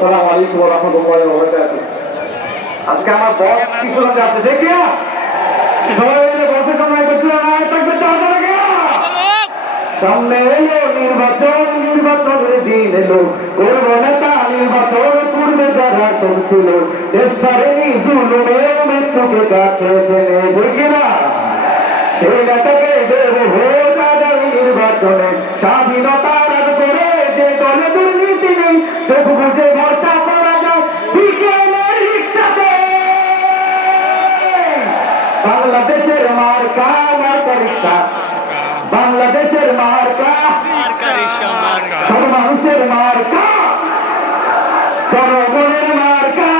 আসসালামু আলাইকুম ওয়া রাহমাতুল্লাহি ওয়া বারাকাতুহু। আজকে আমার বস কিছু না যাচ্ছে দেখিয়া সবাই মিলে বসে কামাই করছিল না থাকবে তাহলে দেখিয়া সামনে এলো নির্বাচনের দিন এলো করবো নেতা নির্বাচন পূর্বে যারা করছিল দেশটারে জুলুমে মৃত্যুকে কাছে ফেলে দেখি না সেই নেতাকে দেবো ভোট আগামী নির্বাচনে স্বাধীনতার রাজ করে যে দলে দুর্নীতি নেই তবু বুঝে ভরসা করা যায় বিকেলের রিক্সাতে বাংলাদেশের মার্কা রিক্সা বাংলাদেশের মার্কা সব মানুষের মার্কা জনগণের মার্কা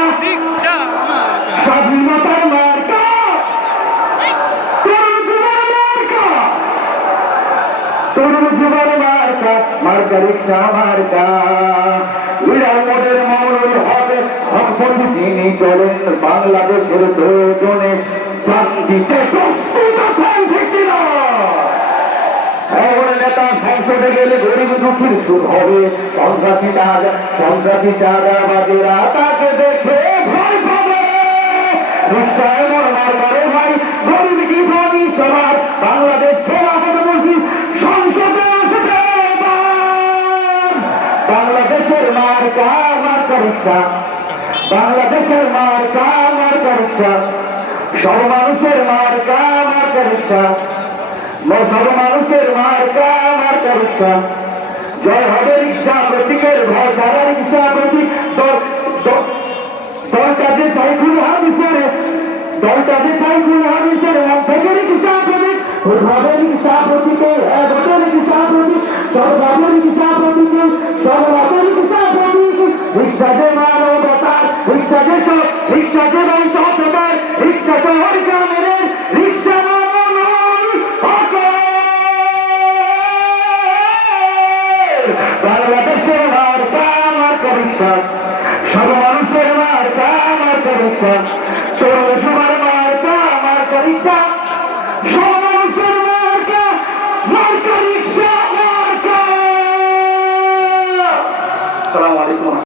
স্বাধীনতার মার্কা তরুণ যুবর মার্কা মার্কা রিক্সা মার্কা বিড়াল মোড়ের মৌরুল হবে হকপন্থী যিনি চলেন বাংলাদেশের প্রয়োজনে শান্তিতে প্রস্তুত আছেন ঠিক না নেতা সংসদে গেলে গরিব দুঃখীর সুর হবে সন্ত্রাসী চাঁদাবাজেরা তাকে দেখে ভয় পাবে রিক্সায় মরমার করে ভাই গরিব কি ধনী সবার বাংলাদেশ সেরা হবে বলছি সংসদে এসেছে বাংলাদেশের মার্কা রিক্সা বাংলাদেশের মার্কা রিক্সা সব মানুষের মার্কা রিক্সা সব মানুষের মার্কা রিক্সা জয় হবে রিক্সা প্রতীকের ভর যারা রিক্সা প্রতীক দলটা যে সাইকুল হাদিসের নাম থেকে রিক্সা প্রতীক হবে রিক্সা প্রতীকে হবে রিক্সা প্রতীক সব হবে রিক্সা প্রতীকে সব হবে রিক্সা প্রতীক রিক্সা যে মানবতার রিক্সা যে সব রিক্সা যে সভ্যতার রিক্সা শহর গ্রামের রিক্সা বাংলাদেশের মার্কা রিক্সা সব মানুষের মার্কা রিক্সা তরুণ